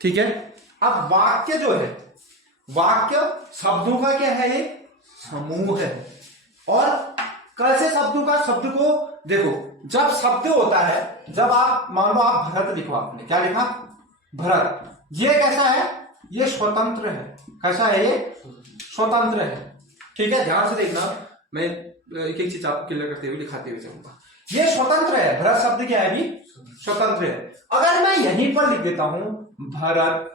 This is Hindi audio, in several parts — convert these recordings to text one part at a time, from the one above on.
ठीक है। अब वाक्य जो है, वाक्य शब्दों का क्या है, ये समूह है। और कैसे शब्दों का, शब्द को देखो, जब शब्द होता है, जब आप मान लो आप भरत लिखो, आपने क्या लिखा, भरत, ये कैसा है, ये स्वतंत्र है। कैसा है, ये स्वतंत्र है। ठीक है, ध्यान से देखना, मैं एक एक चीज आपको क्लियर करते हुए दिखाते हुए चलूंगा। ये स्वतंत्र है, भरत शब्द क्या है, अभी स्वतंत्र है। अगर मैं यहीं पर लिख देता हूं भरत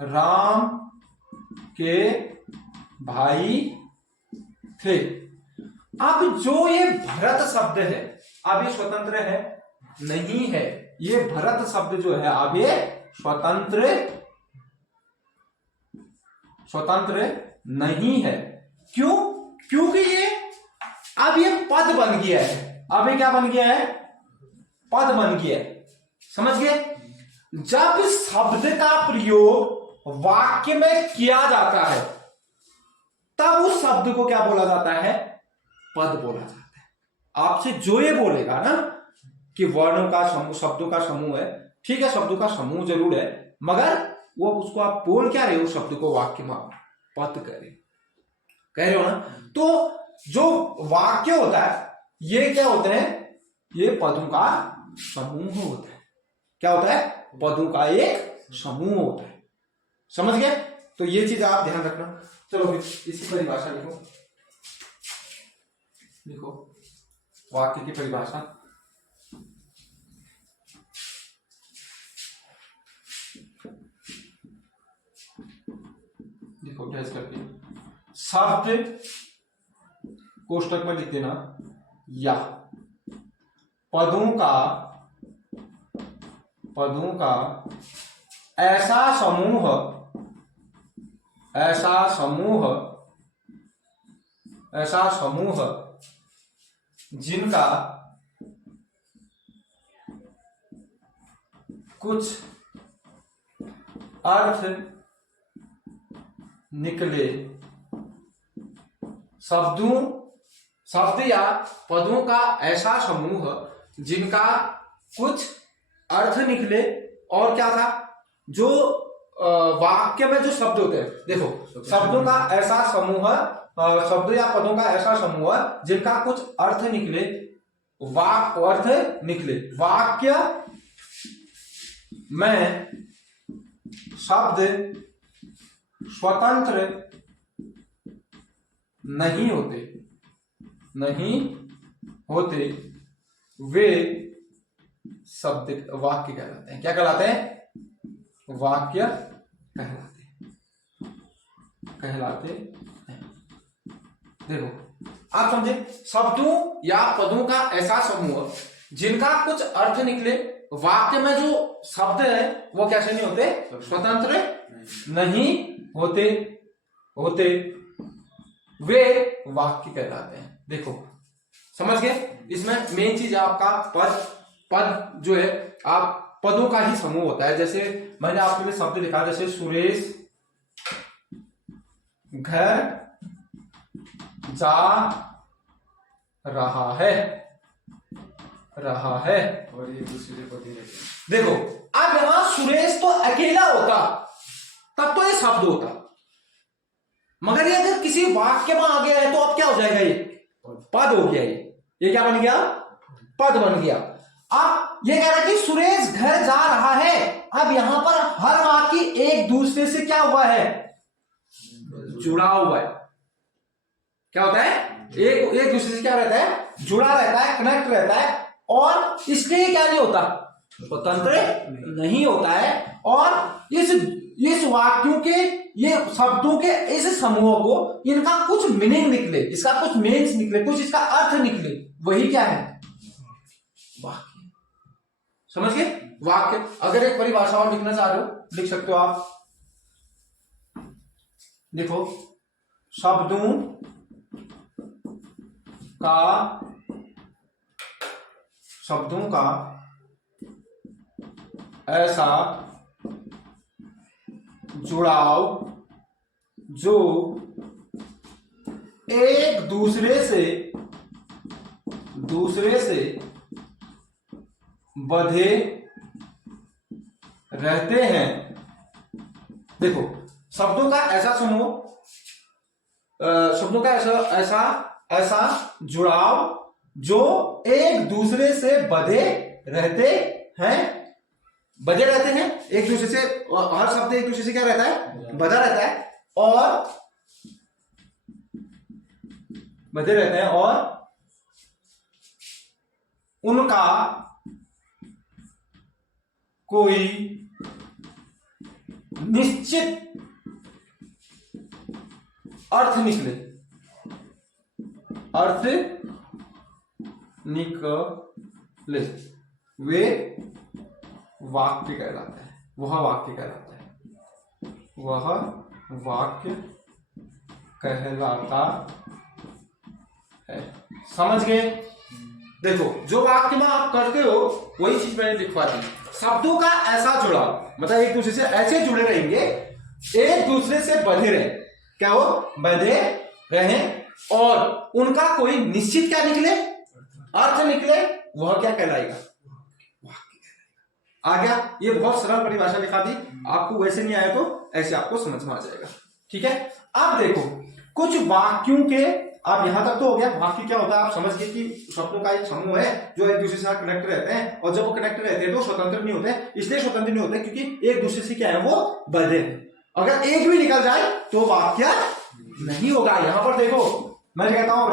राम के भाई थे, अब जो ये भरत शब्द है, अब ये स्वतंत्र है नहीं है। ये भरत शब्द जो है, अब ये स्वतंत्र नहीं है। क्यों? क्योंकि ये अब ये पद बन गया है। अब ये क्या बन गया है, पद बन गया है। समझ गए? जब शब्द का प्रयोग वाक्य में किया जाता है, तब उस शब्द को क्या बोला जाता है, पद बोला जाता है। आपसे जो ये बोलेगा ना कि वर्णों का समूह, शब्दों का समूह है, ठीक है, शब्दों का समूह जरूर है, मगर वो उसको आप बोल क्या रहे हो, शब्द को वाक्य में पद कह रहे हो ना। तो जो वाक्य होता है, ये क्या होते हैं, ये पदों का समूह होता है। क्या होता है, पदों का एक समूह होता है। समझ गए? तो ये चीज आप ध्यान रखना। चलो फिर इसकी परिभाषा लिखो, लिखो वाक्य की परिभाषा। देखो डैश करके, शब्द कोष्टक में लिख देना, या पदों का ऐसा समूह जिनका कुछ अर्थ निकले। शब्द या पदों का ऐसा समूह जिनका कुछ अर्थ निकले। और क्या था, जो वाक्य में जो शब्द होते हैं, देखो शब्दों का ऐसा समूह, शब्द या पदों का ऐसा समूह जिनका कुछ अर्थ निकले, वाक्य में शब्द स्वतंत्र नहीं होते, वे शब्द वाक्य कहलाते हैं। क्या कहलाते हैं, वाक्य कहलाते हैं। देखो आप समझे, शब्दों या पदों का ऐसा समूह जिनका कुछ अर्थ निकले, वाक्य में जो शब्द है वो कैसे नहीं होते, स्वतंत्र नहीं होते, वे वाक्य कहलाते हैं। देखो समझ गए? इसमें मेन चीज आपका पद जो है, आप पदों का ही समूह होता है। जैसे मैंने आपके लिए शब्द लिखा, जैसे सुरेश घर जा रहा है, और ये दूसरे पद ही रहते हैं। देखो अब यहां सुरेश तो अकेला होता, तब तो ये शब्द होता, मगर ये अगर किसी वाक्य में आ गया है, तो अब क्या हो जाएगा, ये पद हो गया। ये क्या बन गया, पद बन गया। अब ये कह रहा है कि सुरेश घर जा रहा है। अब यहां पर हर वाक्य एक दूसरे से क्या हुआ है, जुड़ा हुआ है। क्या होता है, एक दूसरे से क्या रहता है, जुड़ा रहता है, कनेक्ट रहता है। और इसलिए क्या नहीं होता, स्वतंत्र नहीं होता है। और इस वाक्यों के, ये शब्दों के इस समूह को, इनका कुछ मीनिंग निकले, इसका कुछ मीन्स निकले, कुछ इसका अर्थ निकले, वही क्या है, वाक्य। समझ गए? वाक्य। अगर एक परिभाषा और लिखना चाह रहे हो, लिख सकते हो आप। देखो शब्दों का ऐसा जुड़ाव जो एक दूसरे से बंधे रहते हैं। देखो, शब्दों का ऐसा समूह, शब्दों का ऐसा जुड़ाव जो एक दूसरे से बधे रहते हैं, एक दूसरे से, हर शब्द एक दूसरे से क्या रहता है, बधा रहता है, और बधे रहते हैं, और उनका कोई निश्चित अर्थ निकले, वे वाक्य कहलाता है, वह वाक्य कहलाता है, वह वाक्य कहलाता है। समझ गए? देखो, जो वाक्य में आप करते हो वही चीज मैंने लिखवा दी। शब्दों का ऐसा जुड़ाव, मतलब एक दूसरे से ऐसे जुड़े रहेंगे, एक दूसरे से बंधे रहे, क्या हो, बंधे रहें, और उनका कोई निश्चित क्या निकले, अर्थ निकले, वह क्या कहलाएगा, वाक्य कहलाएगा। आ गया? ये बहुत सरल परिभाषा लिखा दी, आपको वैसे नहीं आया तो ऐसे आपको समझ में आ जाएगा। ठीक है? अब देखो, कुछ वाक्यों के, अब यहां तक तो हो गया, वाक्य क्या होता है आप समझ गए कि शब्दों का एक समूह है जो एक दूसरे से कनेक्ट रहते हैं, और जब वो कनेक्ट रहते हैं तो स्वतंत्र नहीं होते। इसलिए स्वतंत्र नहीं होते क्योंकि एक दूसरे से क्या है, वो बंधे हैं। अगर एक भी निकल जाए तो वाक्य नहीं होगा। यहां पर देखो, मैं कहता हूं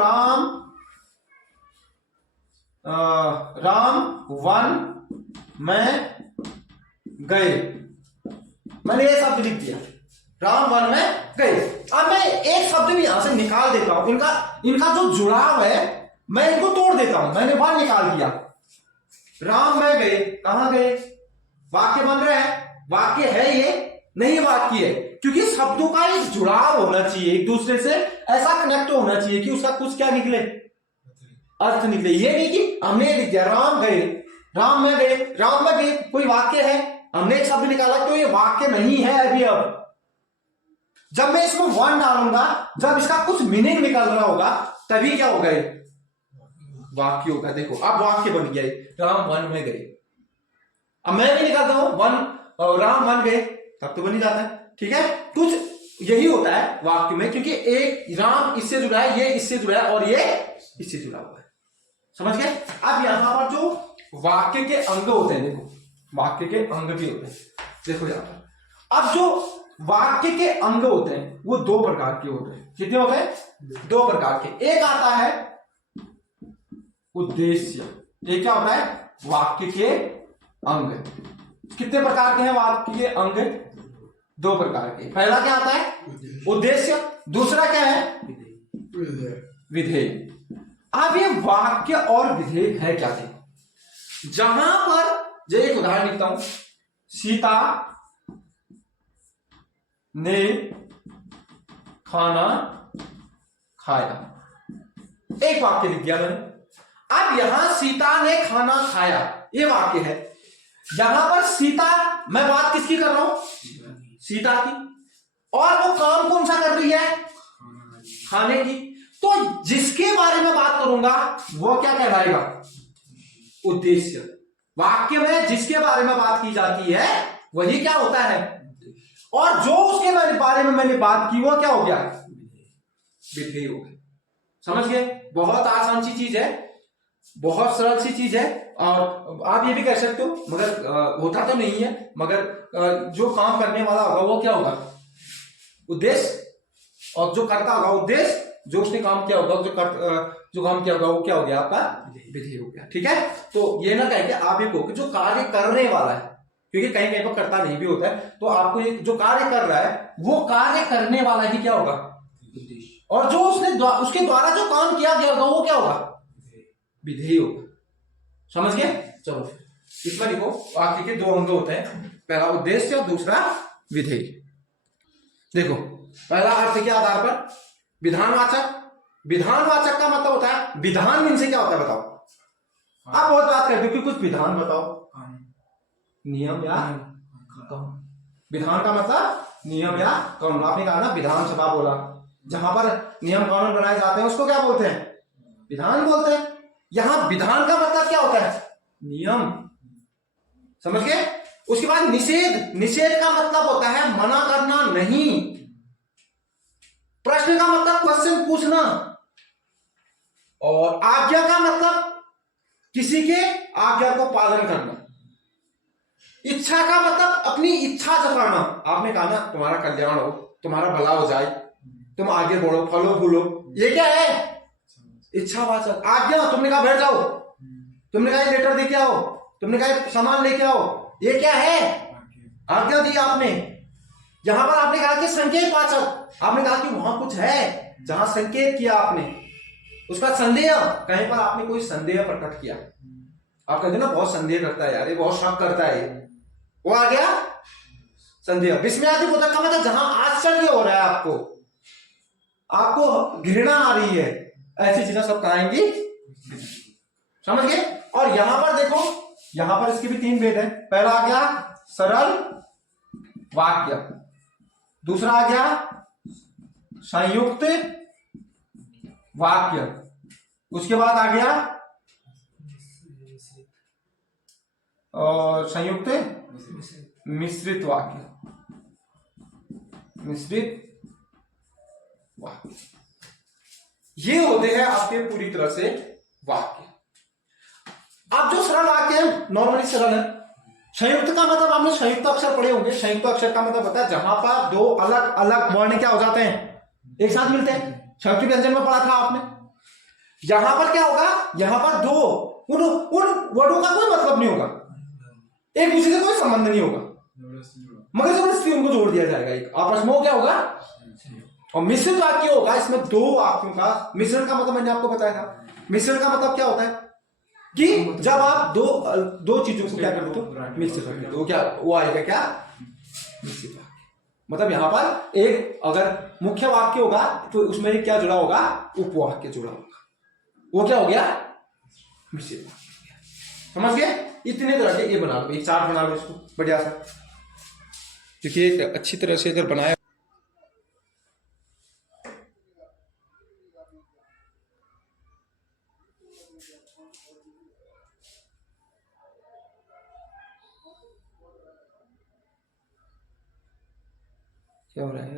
राम वन में गए, मैंने ये शब्द लिख दिया, राम वन में गए। अब मैं एक शब्द भी यहां से निकाल देता हूं, इनका जो जुड़ाव है मैं इनको तोड़ देता हूं। मैंने वन निकाल दिया, राम में गए, कहां गए, वाक्य बन रहा है, वाक्य है ये नहीं, वाक्य है, क्योंकि शब्दों का एक जुड़ाव होना चाहिए, एक दूसरे से ऐसा कनेक्ट होना चाहिए कि उसका कुछ क्या निकले, अर्थ निकले। ये नहीं कि हमने लिख दिया राम गए, राम में गए, राम में गए कोई वाक्य है, हमने एक शब्द निकाला तो ये वाक्य नहीं है अभी। अब जब मैं इसमें वन डालूंगा, जब इसका कुछ मीनिंग निकल रहा होगा, तभी क्या होगा, वाक्य होगा। देखो, अब वाक्य बन गया, राम वन में गए। अब मैं भी निकालता हूं वन, राम वन गए, तब तो बन ही जाता है। ठीक है? कुछ यही होता है वाक्य में, क्योंकि एक राम इससे जुड़ा है, ये इससे जुड़ा है, और ये इससे जुड़ा हुआ है। समझ गए? अब यहां पर जो वाक्य के अंग होते हैं, देखो वाक्य के अंग भी होते हैं, देखो यहां पर। अब जो वाक्य के अंग होते हैं वो दो प्रकार के होते हैं। कितने होते हैं? दो प्रकार के। एक आता है उद्देश्य, एक क्या होता है, वाक्य के अंग। कितने प्रकार के हैं वाक्य के अंग? दो प्रकार के। पहला क्या आता है, उद्देश्य, दूसरा क्या है, विधेय। अब ये वाक्य और विधेय है क्या थे? जहां पर, जो एक उदाहरण लिखता हूं, सीता ने खाना खाया, एक वाक्य लिख दिया मैंने। अब यहां सीता ने खाना खाया, ये वाक्य है। यहां पर सीता, मैं बात किसकी कर रहा हूं, सीता की, और वो काम कौन सा कर रही है, खाने की। तो जिसके बारे में बात करूंगा वो क्या कहलाएगा, उद्देश्य। वाक्य में जिसके बारे में बात की जाती है वही क्या होता है, और जो उसके बारे में मैंने बात की वो क्या हो गया, विधेय हो गया। समझ गए? बहुत आसान सी चीज है, बहुत सरल सी चीज है, और आप ये भी कह सकते हो, मगर होता तो नहीं है, मगर जो काम करने वाला होगा वो क्या होगा, उद्देश्य, और जो करता होगा उद्देश्य, जो उसने काम किया होगा, जो काम किया होगा वो क्या हो गया, आपका विधेय हो गया। ठीक है? तो ये ना कहें कि आप ये कहो कि जो कार्य करने वाला है, क्योंकि कहीं कहीं पर करता नहीं भी होता है, तो आपको एक जो कार्य कर रहा है वो कार्य करने वाला ही क्या होगा, और जो उसके द्वारा जो काम किया गया होगा वो क्या होगा, विधेय होगा। समझ गए? चलो फिर इसमें लिखो, वाक्य के दो अंग होते हैं, पहला उद्देश्य और दूसरा विधेय। देखो, पहला अर्थ के आधार पर विधानवाचक। विधानवाचक का मतलब होता है, विधान इनसे क्या होता है बताओ, आप बहुत बात करते हो कि कुछ विधान बताओ, नियम या कानून। विधान का मतलब नियम या कानून। आपने कहा ना विधानसभा बोला, जहां पर नियम कानून बनाए जाते हैं उसको क्या बोलते हैं, विधान बोलते हैं। यहां विधान का मतलब क्या होता है, नियम। समझ गए? उसके बाद निषेध, निषेध का मतलब होता है मना करना, नहीं। प्रश्न का मतलब क्वेश्चन पूछना, और आज्ञा का मतलब किसी के आज्ञा को पालन करना। इच्छा का मतलब अपनी इच्छा जताना। आपने कहा ना तुम्हारा कल्याण हो, तुम्हारा भला हो जाए, तुम आगे बढ़ो, फलो फूलो, ये क्या है? इच्छावाचक। आज्ञा, तुमने कहा बैठ जाओ, तुमने कहा लेटर दे के आओ, तुमने कहा सामान लेके आओ, ये क्या है? आज्ञा दी आपने। यहां पर आपने कहा कि संकेत वाचक, आपने कहा कि वहां कुछ है, जहां संकेत किया आपने, उसका संदेह, कहीं पर आपने कोई संदेह प्रकट किया। आप कहते ना बहुत संदेह करता है यार, ये बहुत शक करता है, वो आ गया संदेह। विस्मयादिबोधक का मतलब जहां आश्चर्य हो रहा है, आपको घृणा आ रही है, ऐसी चीजें सब कराएंगी, समझ गए? और यहां पर देखो, यहां पर इसके भी 3 भेद है। पहला आ गया सरल वाक्य, दूसरा आ गया संयुक्त वाक्य, उसके बाद आ गया और संयुक्त मिश्रित वाक्य, मिश्रित वाक्य। ये होते हैं आपके पूरी तरह से वाक्य। अब जो सरल वाक्य है नॉर्मली सरल है। संयुक्त का मतलब आपने संयुक्त अक्षर पढ़े होंगे। संयुक्त अक्षर का मतलब होता है जहां पर 2 अलग अलग वर्ण क्या हो जाते हैं, एक साथ मिलते हैं। संयुक्त व्यंजन में पढ़ा था आपने। यहां पर क्या होगा, यहां पर 2 उन वर्णों का कोई मतलब नहीं होगा, एक दूसरे से कोई संबंध नहीं होगा, मगर जबरदस्ती उनको जोड़ दिया जाएगा एक आपस में। क्या होगा? और मिश्रित वाक्य होगा, इसमें 2 वाक्यों का मिश्रण का मतलब मैंने आपको बताया था। मिश्रण का मतलब क्या होता है कि जब आप दो चीजों को क्या कर देते हो, मिश्रित कर देते हो, क्या वो आएगा, क्या मिश्रित वाक्य। मतलब यहां पर एक अगर मुख्य वाक्य होगा तो उसमें क्या जुड़ा होगा, उपवाक्य जुड़ा होगा, वो क्या हो गया, मिश्रित वाक्य। समझ गए? इतने तरह के ये बना लो, एक चार्ट बना लो इसको बढ़िया सा, क्योंकि अच्छी तरह से अगर बनाया क्या हो रहा है।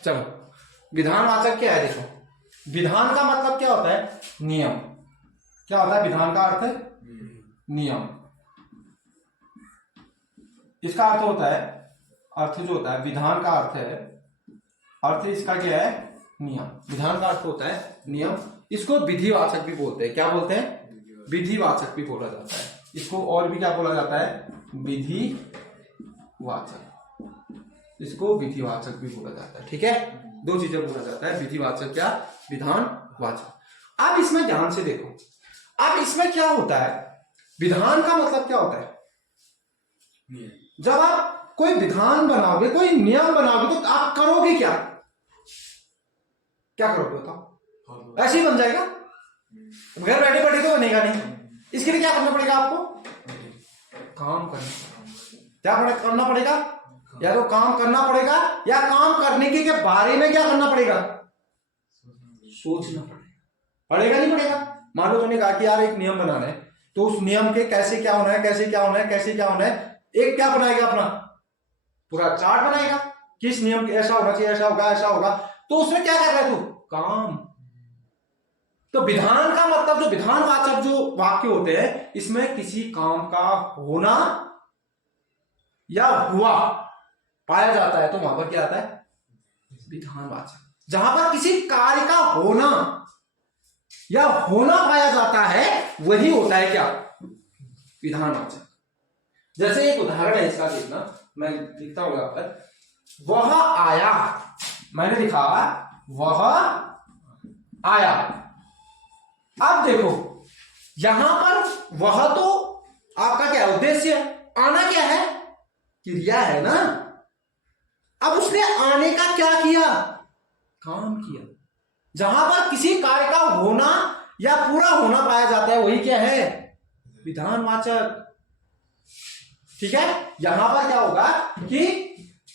चलो, विधानवाचक क्या है? देखो, विधान का मतलब क्या होता है, नियम। क्या होता है विधान का अर्थ? नियम। इसका अर्थ होता है, अर्थ जो होता है विधान का अर्थ है, अर्थ इसका क्या है, नियम। विधान का अर्थ होता है नियम। इसको विधिवाचक भी बोलते हैं। क्या बोलते हैं? विधिवाचक भी बोला जाता है इसको। और भी क्या बोला जाता है? विधिवाचक। इसको विधिवाचक भी बोला जाता है। ठीक है, 2 चीजें बोला जाता है, विधिवाचक क्या, विधानवाचक। अब इसमें ध्यान से देखो, अब इसमें क्या होता है, विधान का मतलब क्या होता है? जब आप कोई विधान बनाओगे, कोई नियम बनाओगे, तो आप करोगे क्या? क्या करोगे बताओ? ऐसे ही बन जाएगा, घर बैठे बैठे तो बनेगा नहीं। इसके लिए क्या करना पड़ेगा आपको? काम करना। क्या करना पड़ेगा? या तो काम करना पड़ेगा, या काम करने के बारे में क्या करना पड़ेगा, सोचना पड़ेगा नहीं पड़ेगा? मान लो तुमने कहा कि यार एक नियम बनाना है, तो उस नियम के कैसे क्या होना है, कैसे क्या होना है, कैसे क्या होना है, एक क्या बनाएगा, अपना पूरा चार्ट बनाएगा कि इस नियम ऐसा होना चाहिए, ऐसा होगा, ऐसा होगा। तो उसमें क्या कर रहा है तू? काम। तो विधान का मतलब, जो विधानवाचक जो वाक्य होते हैं, इसमें किसी काम का होना या हुआ पाया जाता है, तो वहां पर क्या आता है? विधानवाचक। जहां पर किसी कार्य का होना या होना पाया जाता है, वही होता है क्या? विधानवाचक। जैसे एक उदाहरण है इसका, देखना, मैं लिखता हूं यहां पर, वह आया, मैंने लिखा वह आया। अब देखो यहां पर वह तो आपका क्या उद्देश्य है, आना क्या है, क्रिया है ना। अब उसने आने का क्या किया, काम किया। जहां पर किसी कार्य का होना या पूरा होना पाया जाता है, वही क्या है? विधानवाचक। ठीक है, यहां पर क्या होगा कि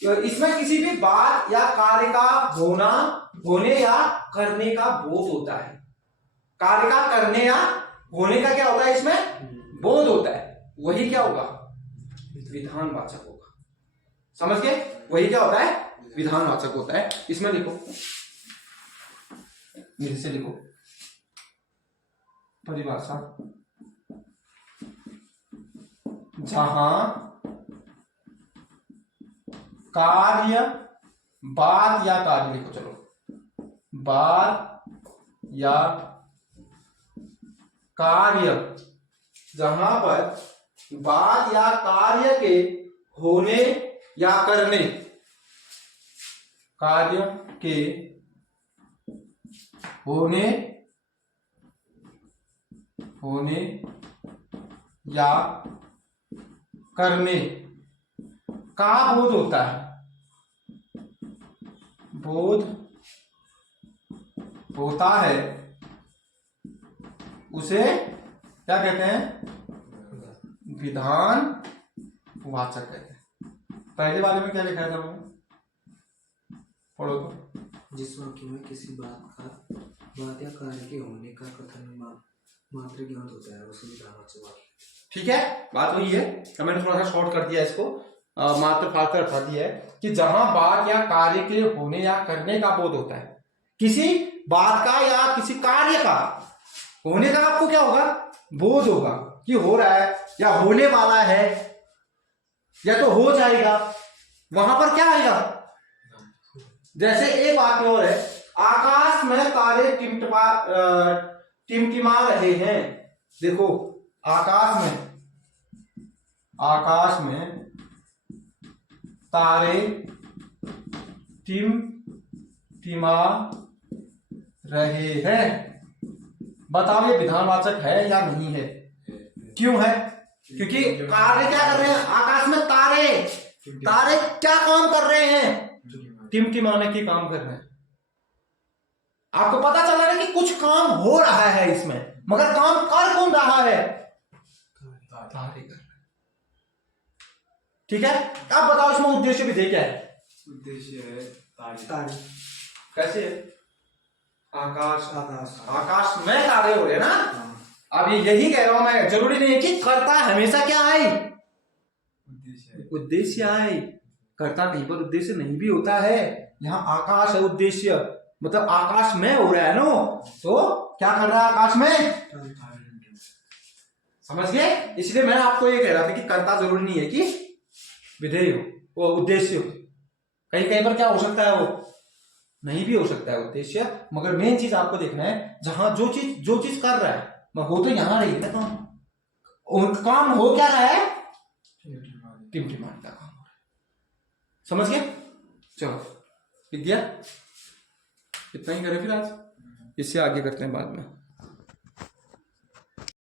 इसमें किसी भी बात या कार्य का होना, होने या करने का बोध होता है। कार्य का करने या होने का क्या होता है इसमें? बोध होता है वही क्या होगा, विधानवाचक होगा। समझ गए, वही क्या होता है, विधानवाचक होता है। इसमें लिखो, मेरे से लिखो परिभाषा, जहां कार्य, बात या कार्य लिखो, चलो बात या कार्य, जहां पर बात या कार्य के होने या करने, कार्य के होने या करने का बोध होता है, बोध होता है, उसे क्या कहते हैं, विधान वाचक कहते हैं। पहले वाले में क्या लिखा था वो, पढ़ो तो। जिस वाक्य में किसी बात या कार्य के होने का कथन मात्र ज्ञात होता है उसे विधानवाचक वाक्य। ठीक है, बात वही है, मैंने थोड़ा सा शॉर्ट कर दिया इसको, मात्र फात्र हटा दिया है कि जहां बात या कार्य के होने या करने का बोध होता है, किसी बात का या किसी कार्य का होने का आपको क्या होगा, बोध होगा कि हो रहा है या होने वाला है या तो हो जाएगा, वहां पर क्या आएगा। जैसे एक वाक्य और है, आकाश में तारे टिमटिमा रहे हैं। देखो आकाश में तारे टिमटिमा रहे हैं। बताओ ये विधानवाचक है या नहीं है, क्यों है, क्योंकि कार्य क्या कर रहे हैं, आकाश में तारे क्या काम कर रहे हैं, टिमटिमाने के काम कर रहे हैं। आपको पता चल रहा है कि कुछ काम हो रहा है इसमें, मगर काम कर कौन रहा है, तारे कर रहे हैं। ठीक है, अब बताओ इसमें उद्देश्य विधेय क्या है, उद्देश्य है तारे कैसे है, आकाश में तारे हो रहे हैं ना। अब यही कह रहा हूं मैं, जरूरी नहीं है कि कर्ता हमेशा क्या आए, उद्देश्य आए, कर्ता कहीं पर उद्देश्य नहीं भी होता है। यहाँ आकाश है उद्देश्य, मतलब आकाश में हो रहा है ना, तो क्या कर रहा है आकाश में, समझ गए। इसलिए मैं आपको ये कह रहा था कि कर्ता जरूरी नहीं है कि विधेय हो, वो उद्देश्य हो। कहीं कहीं पर क्या हो सकता है, वो नहीं भी हो सकता है उद्देश्य, मगर मेन चीज आपको देखना है, जहां जो चीज कर रहा है वो तो यहां रही ना काम, और काम हो क्या रहा है, टिमटिमाने का काम हो रहा है। समझ गए, चलो विद्या इतना ही करें फिर आज, इससे आगे करते हैं बाद में।